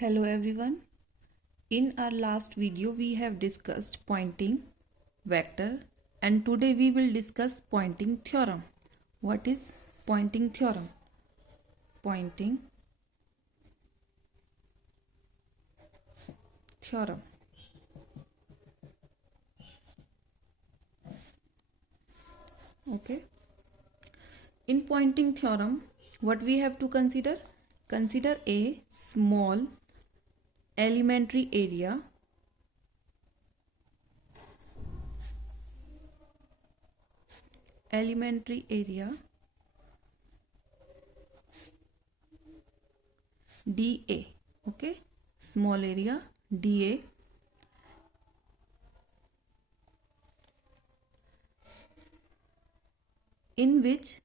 Hello everyone. In our last video we have discussed Poynting vector and today we will discuss Poynting theorem. What is Poynting theorem? Poynting theorem. Okay. In Poynting theorem, what we have to consider? Consider a small elementary area dA. Okay, small area dA in which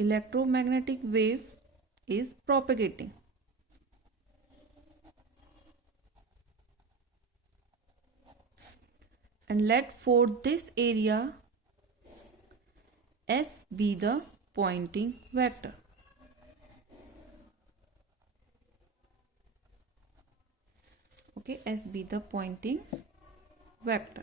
electromagnetic wave is propagating. And let for this area S be the Poynting vector. Okay, S be the Poynting vector.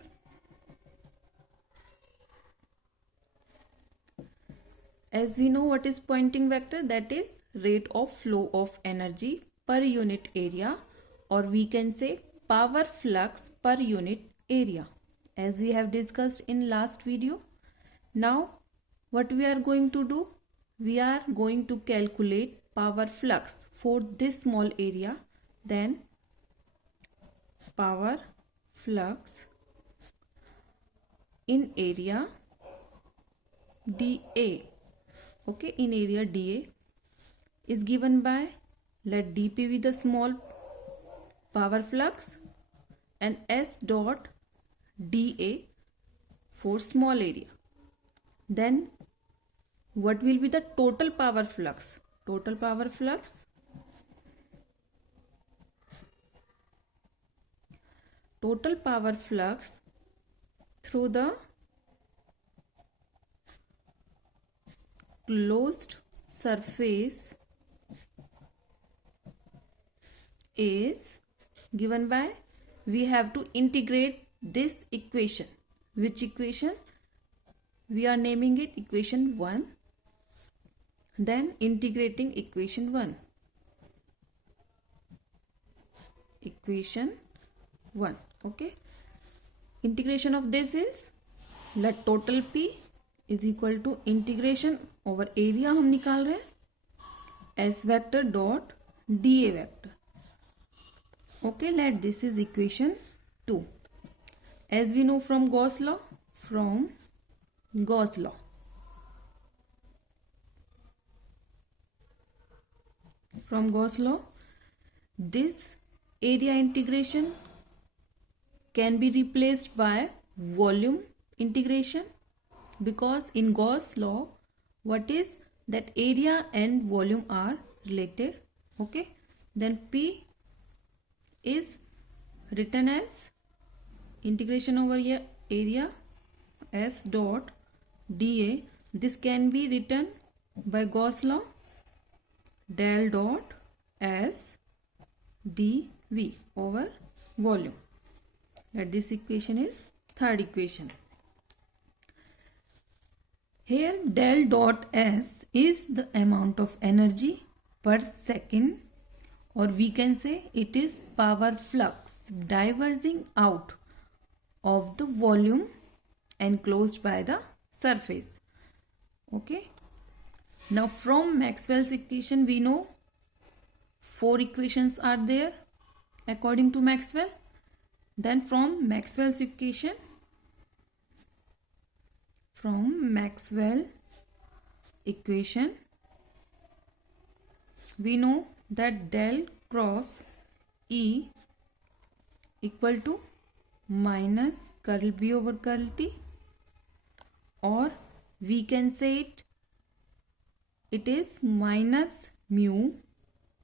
As we know what is Poynting vector, that is rate of flow of energy per unit area, or we can say power flux per unit area, as we have discussed in last video. Now what we are going to do? We are going to calculate power flux for this small area. Then power flux in area dA. Okay, in area dA is given by, let dP be the small power flux and S dot dA for small area. Then what will be the total power flux? Total power flux through the closed surface is given by, we have to integrate this equation. Which equation? We are naming it equation 1. Then integrating equation 1. Equation 1. Okay. Integration of this is, let total P is equal to integration over area हम निकाल रहे हैं S vector dot dA vector. Okay, let this is equation 2. As we know from Gauss law, this area integration can be replaced by volume integration, because in Gauss law what is that area and volume are related. Okay, then P is written as integration over here area S dot dA. This can be written by Gauss law del dot S dV over volume. That this equation is third equation. Here del dot S is the amount of energy per second, or we can say it is power flux diverging out of the volume enclosed by the surface. Okay. Now from Maxwell's equation we know 4 equations are there according to Maxwell. Then from Maxwell's equation, we know that del cross E equal to minus curl B over curl T, or we can say it is minus mu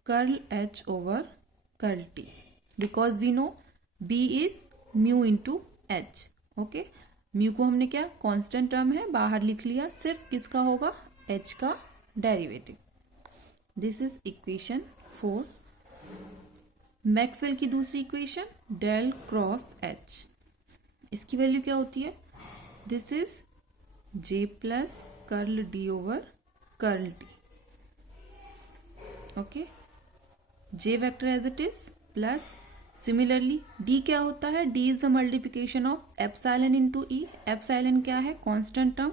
curl H over curl T, because we know B is mu into H. Okay, mu को हमने क्या constant term है बाहर लिख लिया, सिर्फ किसका होगा एच का derivative. This is equation 4। Maxwell की दूसरी इक्वेशन डेल क्रॉस एच, इसकी वैल्यू क्या होती है? This is J plus curl D over curl T. Okay, J vector as it is plus similarly D क्या होता है? D is the multiplication of epsilon into E. Epsilon क्या है? Constant term,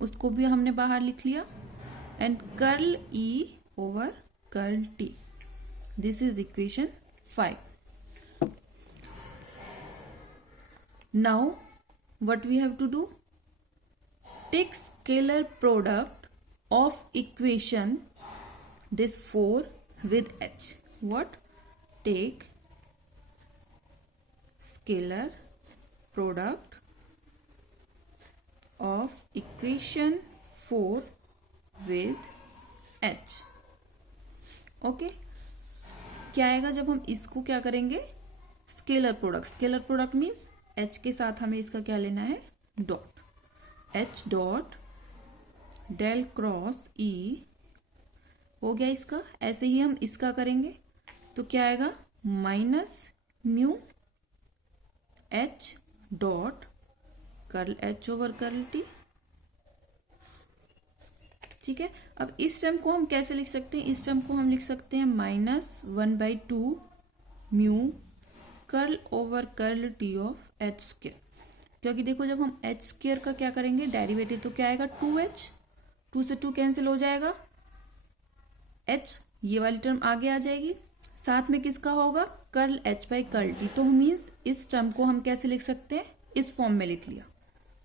उसको भी हमने बाहर लिख लिया। And curl E over curl T. This is equation 5। Now what we have to do? Take scalar product of equation this 4 with h. What? Take scalar product of equation 4 with h. Okay, क्या आएगा जब हम इसको क्या करेंगे? Scalar product. Scalar product means h के साथ हमें इसका क्या लेना है? Dot. h dot del cross e हो गया इसका। ऐसे ही हम इसका करेंगे तो क्या आएगा? Minus mu h dot curl h over curl t। ठीक है, अब इस टर्म को हम कैसे लिख सकते हैं? इस टर्म को हम लिख सकते हैं -1/2 mu curl over curl T of H square. क्योंकि देखो जब हम एच स्क्र का क्या करेंगे डेरिवेटिव, तो क्या आएगा? 2h, 2 से 2 कैंसिल हो जाएगा, h ये वाली टर्म आगे आ जाएगी, साथ में किसका होगा? Curl h by curl T. तो मीन्स इस टर्म को हम कैसे लिख सकते हैं? इस फॉर्म में लिख लिया।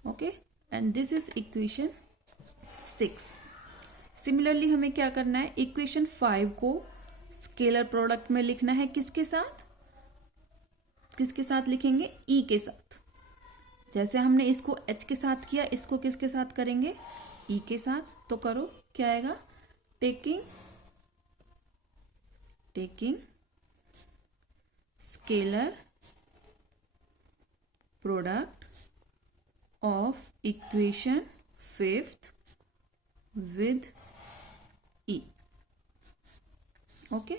Okay, and this is equation 6। Similarly हमें क्या करना है? इक्वेशन 5 को स्केलर प्रोडक्ट में लिखना है। किसके साथ? किसके साथ लिखेंगे? ई के साथ। जैसे हमने इसको एच के साथ किया, इसको किसके साथ करेंगे? ई के साथ। तो करो, क्या आएगा? Taking scalar product of equation 5th with E. Okay,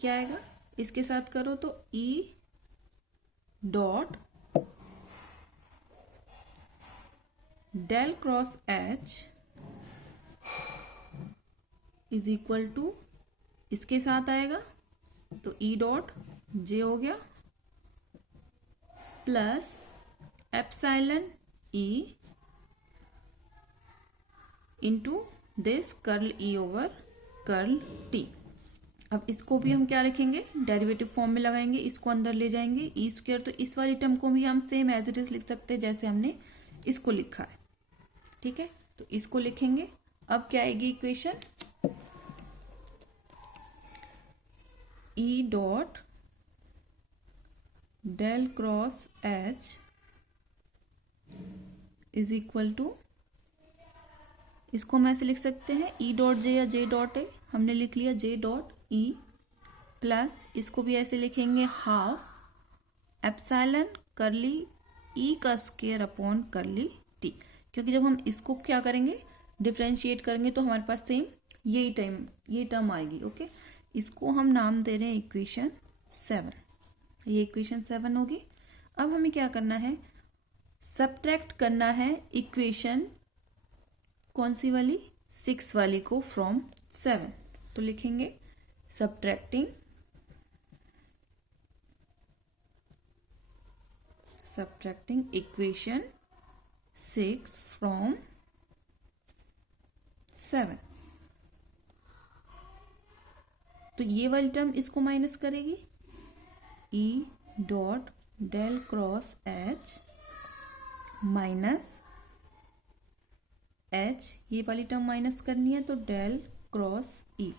क्या आएगा? इसके साथ करो तो E dot del cross H is equal to, इसके साथ आएगा तो ई डॉट जे हो गया plus epsilon E into this curl E over curl T. अब इसको भी हम क्या रखेंगे? डेरिवेटिव फॉर्म में लगाएंगे, इसको अंदर ले जाएंगे ई स्क्वायर। तो इस वाली टर्म को भी हम सेम एज इट इज लिख सकते हैं जैसे हमने इसको लिखा है। ठीक है, तो इसको लिखेंगे। अब क्या आएगी equation? E dot del cross H is equal to, इसको हम ऐसे लिख सकते हैं ई डॉट जे या जे डॉट ए, हमने लिख लिया जे डॉट ई प्लस इसको भी ऐसे लिखेंगे हाफ एप्सिलॉन कर्ली ई का स्क्वायर अपॉन कर्ली टी। क्योंकि जब हम इसको क्या करेंगे? डिफ्रेंशिएट करेंगे तो हमारे पास सेम ये टर्म आएगी। ओके, इसको हम नाम दे रहे हैं इक्वेशन 7। ये इक्वेशन 7 होगी। अब हमें क्या करना है? सबट्रैक्ट करना है इक्वेशन कौन सी वाली? 6 वाली को फ्रॉम 7। तो लिखेंगे सबट्रैक्टिंग इक्वेशन 6 फ्रॉम 7। तो ये वाली टर्म इसको माइनस करेगी, E dot del cross H minus H, ये वाली टर्म माइनस करनी है तो डेल क्रॉस ई,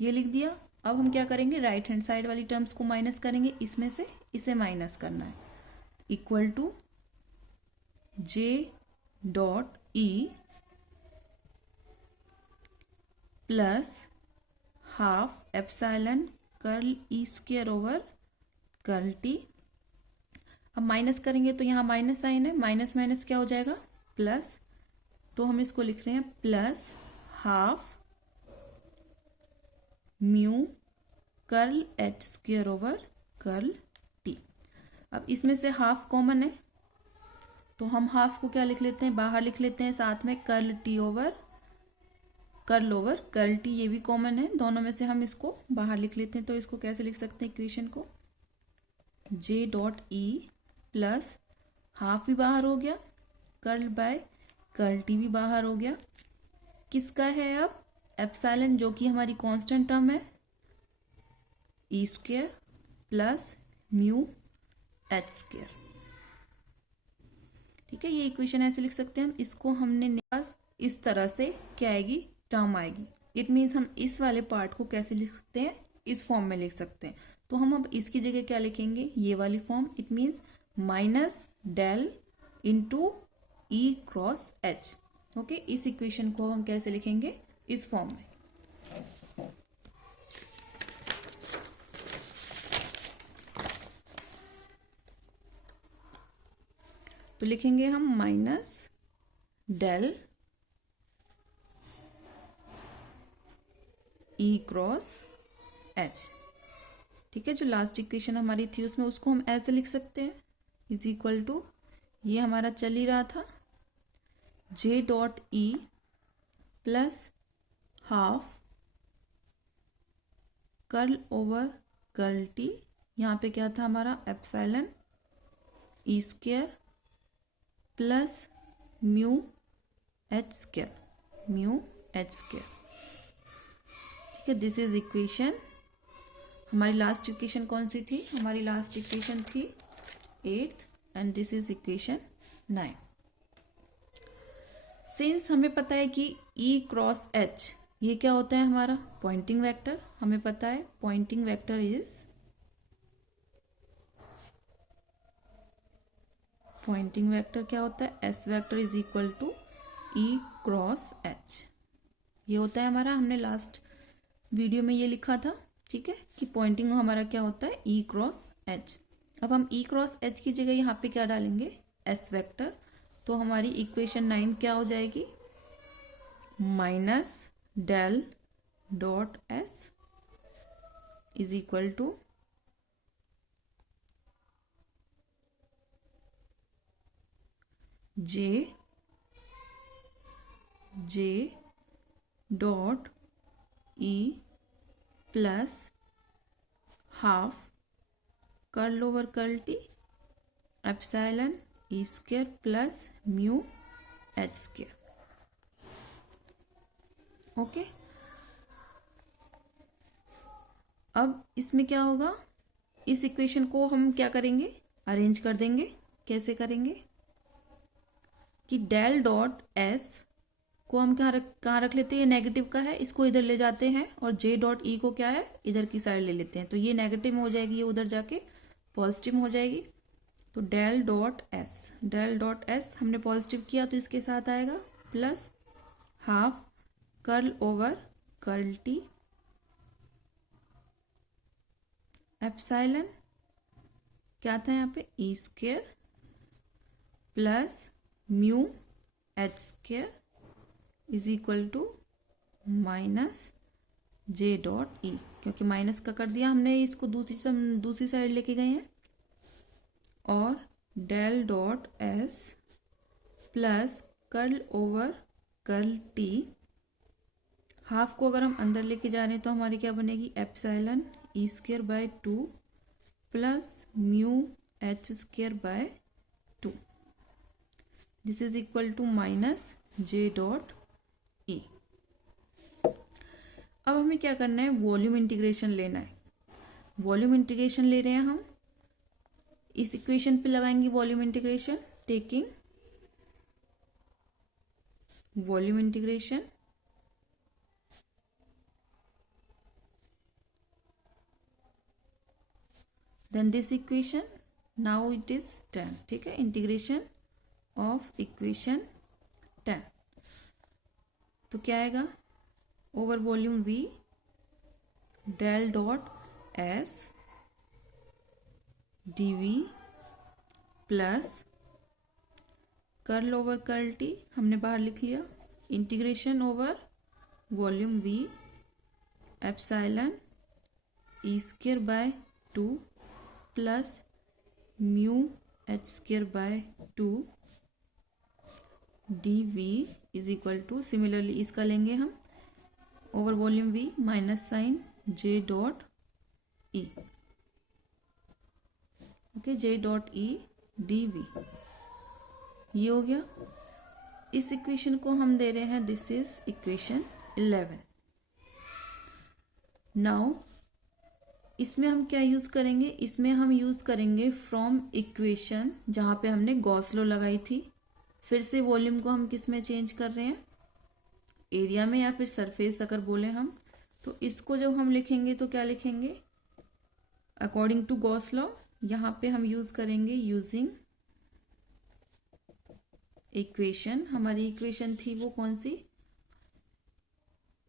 ये लिख दिया। अब हम क्या करेंगे? राइट हैंड साइड वाली टर्म्स को माइनस करेंगे, इसमें से इसे माइनस करना है, equal to J dot E plus half epsilon curl E square over curl T. अब माइनस करेंगे तो यहाँ माइनस साइन है, माइनस माइनस क्या हो जाएगा? प्लस तो हम इसको लिख रहे हैं plus half mu curl H square over curl T. अब इसमें से हाफ कॉमन है तो हम हाफ को क्या लिख लेते हैं, बाहर लिख लेते हैं, साथ में कर्ल ओवर कर्ल टी, ये भी कॉमन है, दोनों में से हम इसको बाहर लिख लेते हैं। तो इसको कैसे लिख सकते हैं इक्वेशन को, जे डॉट ई प्लस हाफ भी बाहर हो गया, कर्ल बाय कर्ल टी भी बाहर हो गया, किसका है अब एप्सिलॉन जो कि हमारी कांस्टेंट टर्म है, E square plus mu H square. ठीक है, ये इक्वेशन ऐसे लिख सकते हैं हम। इसको हमने इस तरह से क्या आएगी, टर्म आएगी। इट मीन्स हम इस वाले पार्ट को कैसे लिख सकते हैं, इस फॉर्म में लिख सकते हैं। तो हम अब इसकी जगह क्या लिखेंगे, ये वाली form. It means minus del into E cross H. Okay, इस इक्वेशन को हम कैसे लिखेंगे, इस फॉर्म में। तो लिखेंगे हम minus del E cross H. ठीक है, जो लास्ट इक्वेशन हमारी थी उसमें उसको हम ऐसे लिख सकते हैं, इज इक्वल टू, ये हमारा चल ही रहा था, J dot E plus half curl over curl T, यहाँ पे क्या था हमारा epsilon E square plus mu H square. ठीक है, दिस इज इक्वेशन। हमारी लास्ट इक्वेशन कौन सी थी, हमारी लास्ट इक्वेशन थी 8th and this is equation 9। Since हमें पता है कि E क्रॉस H ये क्या होता है, हमारा पॉइंटिंग वेक्टर। हमें पता है पॉइंटिंग वेक्टर क्या होता है, S vector is equal to E cross H। ये होता है हमारा, हमने लास्ट वीडियो में ये लिखा था। ठीक है, कि पॉइंटिंग हमारा क्या होता है, E क्रॉस H। अब हम E क्रॉस H की जगह यहाँ पे क्या डालेंगे, S वेक्टर। तो हमारी इक्वेशन 9 क्या हो जाएगी, minus del dot S is equal to J dot E plus half curl over curl T epsilon E square plus mu H square. Okay, अब इसमें क्या होगा, इस इक्वेशन को हम क्या करेंगे, अरेंज कर देंगे। कैसे करेंगे कि डेल डॉट एस को हम कहाँ रख लेते हैं, ये नेगेटिव का है, इसको इधर ले जाते हैं, और जे डॉट ई को क्या है, इधर की साइड ले लेते हैं। तो ये नेगेटिव में हो जाएगी, ये उधर जाके पॉजिटिव में हो जाएगी। तो डेल डॉट एस हमने पॉजिटिव किया तो इसके साथ आएगा plus half curl over curl T epsilon क्या था यहाँ पे, E square plus mu H square is equal to minus J dot E. क्योंकि माइनस का कर दिया हमने, इसको दूसरी साइड लेके गए हैं। और del dot S plus curl over curl T, half को अगर हम अंदर लेके जा रहे हैं तो हमारी क्या बनेगी, epsilon E square by 2 plus mu H square by 2। This is equal to minus J dot E. अब हमें क्या करना है, वॉल्यूम इंटीग्रेशन लेना है। वॉल्यूम इंटीग्रेशन ले रहे हैं हम, इस इक्वेशन पे लगाएंगे volume integration, taking volume integration then this equation, now it is 10। ठीक है, इंटीग्रेशन ऑफ इक्वेशन 10 तो क्या आएगा, over volume V del dot S dV plus curl over curl T हमने बाहर लिख लिया, integration over volume v epsilon E square by 2 plus mu H square by 2 dv is equal to, similarly इसका लेंगे हम over volume v minus sign j dot E, okay, j dot E dv, ये हो गया। इस equation को हम दे रहे हैं, दिस इज इक्वेशन 11। नाउ इसमें हम क्या यूज करेंगे, इसमें हम यूज करेंगे फ्रॉम इक्वेशन जहां पे हमने गॉस लॉ लगाई थी। फिर से वॉल्यूम को हम किस में चेंज कर रहे हैं, एरिया में या फिर सरफेस अगर बोले हम, तो इसको जब हम लिखेंगे तो क्या लिखेंगे, अकॉर्डिंग टू गॉस लॉ यहां पे हम यूज करेंगे यूजिंग इक्वेशन, हमारी इक्वेशन थी वो कौन सी,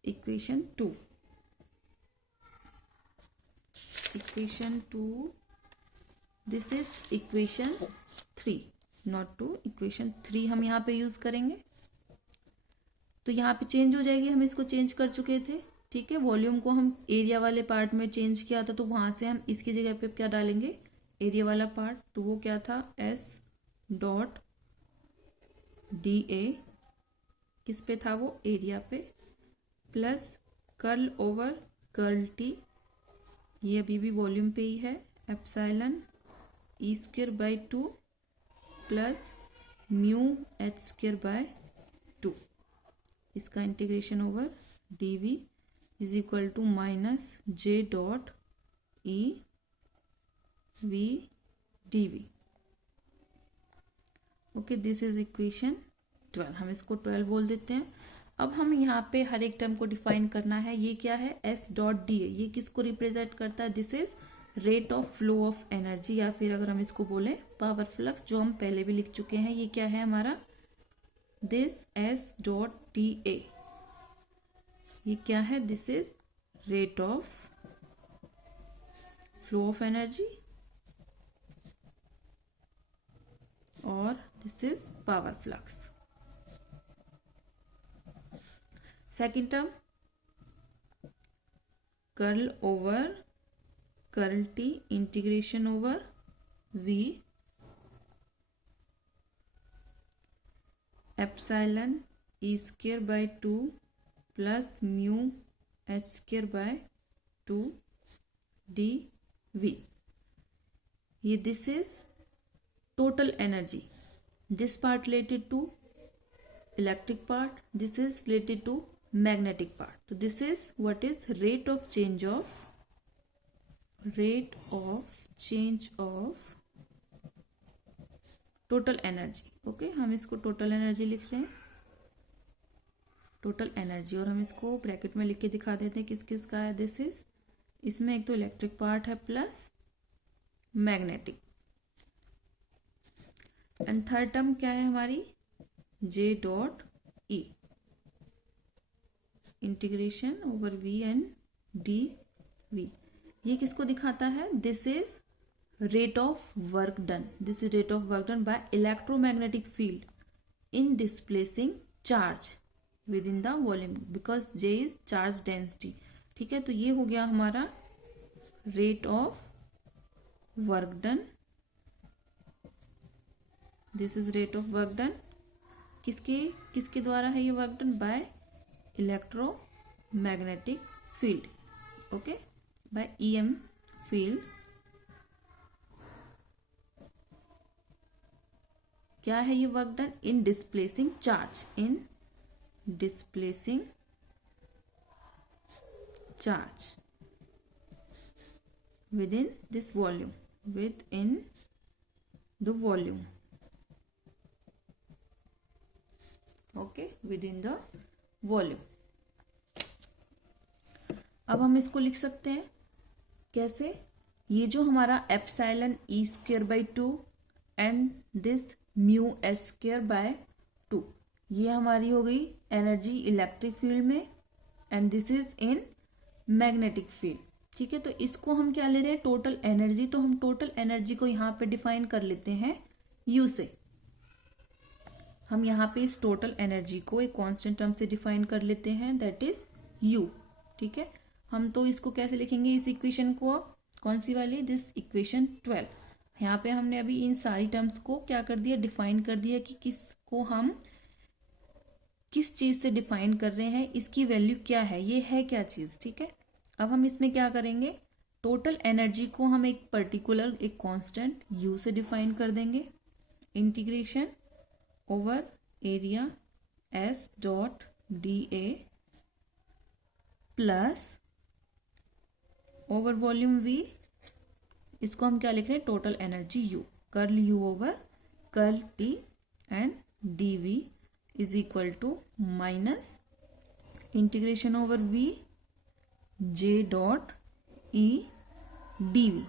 equation 2, equation 2, this is equation 3, not 2, equation 3 हम यहाँ पे यूज करेंगे। तो यहाँ पे चेंज हो जाएगी, हम इसको चेंज कर चुके थे, ठीक है। वॉल्यूम को हम एरिया वाले पार्ट में चेंज किया था, तो वहां से हम इसकी जगह पे क्या डालेंगे, एरिया वाला पार्ट, तो वो क्या था, एस डॉट डी ए, किस पे था वो, एरिया पे, plus curl over curl T, ये अभी भी वॉल्यूम पे ही है, epsilon E square by 2 plus mu H square by 2, इसका integration over D V is equal to minus J dot E V D V, okay, this is equation 12, हम इसको 12 बोल देते हैं। अब हम यहाँ पे हर एक टर्म को डिफाइन करना है, ये क्या है, एस डॉट डी ए, ये किसको रिप्रेजेंट करता है, this is rate of flow of energy, या फिर अगर हम इसको बोले पावर फ्लक्स, जो हम पहले भी लिख चुके हैं, ये क्या है हमारा, this S dot D A, ये क्या है, this is rate of flow of energy, और this is power flux. Second term, curl over curl T integration over v epsilon E square by 2 plus mu H square by 2 D V, ये this is total energy, this part related to electric part, this is related to magnetic part, so this is what is rate of change of total energy, okay, हम इसको total energy लिख रहे हैं, total energy, और हम इसको bracket में लिख के दिखा देते हैं किस किस का है, दिस इज, इसमें एक तो इलेक्ट्रिक पार्ट है plus magnetic, and third term क्या है हमारी, J dot E integration over V and D V, ये किसको दिखाता है, this is rate of work done, this is rate of work done by electromagnetic field in displacing charge within the volume, because J is charge density, ठीक है। तो ये हो गया हमारा rate of work done, this is rate of work done, किसके द्वारा है ये work done, by electromagnetic field, okay, by EM field, क्या है ये work done, in displacing charge, in displacing charge within this volume, within the volume, okay, within the volume. अब हम इसको लिख सकते हैं कैसे, ये जो हमारा epsilon E square by 2 and this mu H square by 2, ये हमारी हो गई एनर्जी इलेक्ट्रिक फील्ड में, and this is in magnetic field, ठीक है। तो इसको हम क्या ले रहे हैं, टोटल एनर्जी, तो हम टोटल एनर्जी को यहाँ पे डिफाइन कर लेते हैं यू से, हम यहाँ पे इस टोटल एनर्जी को एक कांस्टेंट टर्म से डिफाइन कर लेते हैं, दैट इज U। ठीक है, हम तो इसको कैसे लिखेंगे इस इक्वेशन को, कौन सी वाली, दिस इक्वेशन 12। यहाँ पे हमने अभी इन सारी टर्म्स को क्या कर दिया, डिफाइन कर दिया कि किसको हम किस चीज से डिफाइन कर रहे हैं, इसकी वैल्यू क्या है, ये है क्या चीज। ठीक है, अब हम इसमें क्या करेंगे, टोटल एनर्जी को हम एक पर्टिकुलर एक कांस्टेंट U से डिफाइन कर देंगे, integration over area S dot dA plus over volume V, इसको हम क्या लिख रहे हैं, total energy U, curl U over curl T and dV is equal to minus integration over V J dot E dV।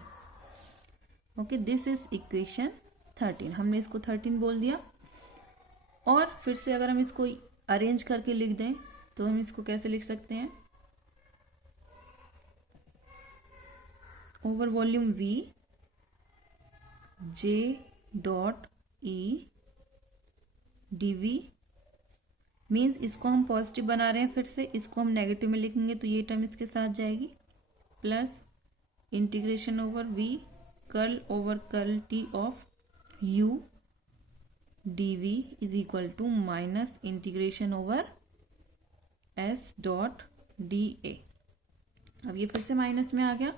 Okay, this is equation 13। हमने इसको 13 बोल दिया। और फिर से अगर हम इसको अरेंज करके लिख दें तो हम इसको कैसे लिख सकते हैं, over volume V J dot E dV means इसको हम पॉजिटिव बना रहे हैं, फिर से इसको हम नेगेटिव में लिखेंगे तो ये टर्म इसके साथ जाएगी, plus integration over V curl over curl T of U dV is equal to minus integration over S dot dA। अब ये फिर से माइनस में आ गया,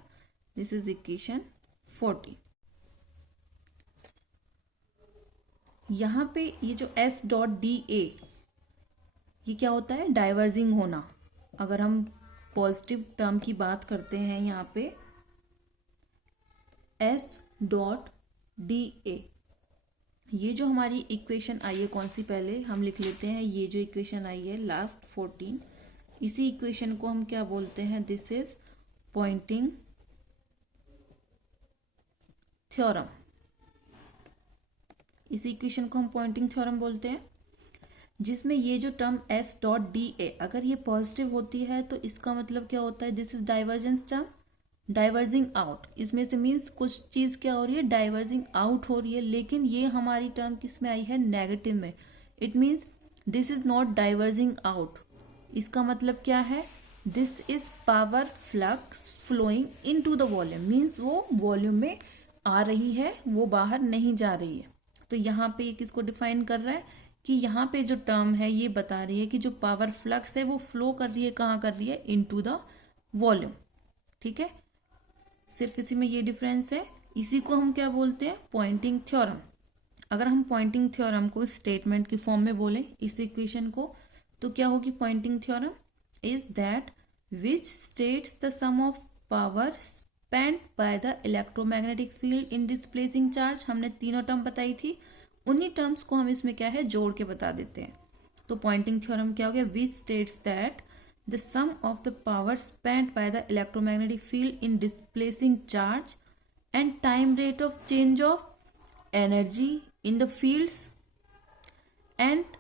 दिस इज इक्वेशन 40। यहाँ पे ये जो S डॉट dA ये क्या होता है, डाइवर्जिंग होना। अगर हम पॉजिटिव टर्म की बात करते हैं यहाँ पे S डॉट dA, ये जो हमारी इक्वेशन आई है कौन सी, पहले हम लिख लेते हैं, ये जो इक्वेशन आई है लास्ट 14, इसी इक्वेशन को हम क्या बोलते हैं, दिस इज पॉइंटिंग थ्योरम। इसी इक्वेशन को हम पॉइंटिंग थ्योरम बोलते हैं, जिसमें ये जो टर्म S डॉट dA अगर ये पॉजिटिव होती है तो इसका मतलब क्या होता है, this is divergence term, diverging out. इसमें से मीन्स कुछ चीज क्या हो रही है, डाइवर्जिंग आउट हो रही है, लेकिन ये हमारी टर्म किस में आई है, नेगेटिव में। It means this is not diverging out. इसका मतलब क्या है, this is power flux flowing into the volume, means वो वॉल्यूम में आ रही है, वो बाहर नहीं जा रही है। तो यहाँ पे ये किसको डिफाइन कर रहा है कि यहाँ पे जो टर्म है ये बता रही है कि जो पावर फ्लक्स है वो फ्लो कर रही है, कहाँ कर रही है, इनटू द वॉल्यूम। ठीक है, सिर्फ इसी में ये डिफरेंस है। इसी को हम क्या बोलते हैं, पॉइंटिंग थ्योरम। अगर हम पॉइंटिंग थ्योरम को स्टेटमेंट की फॉर्म में बोलें इस इक्वेशन को, तो क्या होगी, Poynting theorem is that which states the sum of power spent by the electromagnetic field in displacing charge. हमने तीनों टर्म बताई थी, उन्हीं टर्म्स को हम इसमें क्या है, जोड़ के बता देते हैं। तो पॉइंटिंग थ्योरम क्या हो गया, विच states that the sum of the power spent by the electromagnetic field in displacing charge and time rate of change of energy in the fields and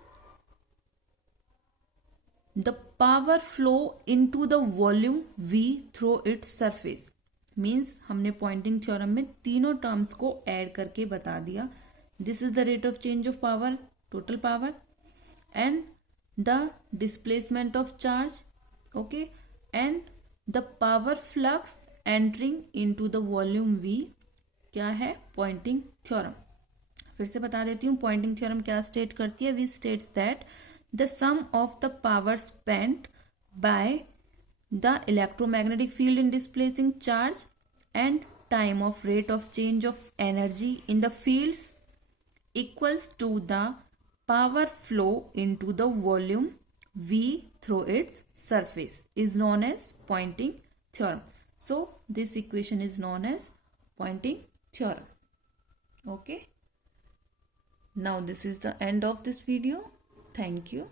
the power flow into the volume V through its surface। Means हमने Poynting theorem में तीनों terms को add करके बता दिया, this is the rate of change of power, total power, and the displacement of charge, okay, and the power flux entering into the volume V क्या है, Poynting theorem. फिर से बता देती हूँ, पॉइंटिंग थ्योरम क्या स्टेट करती है, which states that the sum of the power spent by the electromagnetic field in displacing charge and time of rate of change of energy in the fields equals to the power flow into the volume V through its surface is known as pointing theorem. So this equation is known as pointing theorem. Okay. Now this is the end of this video. Thank you.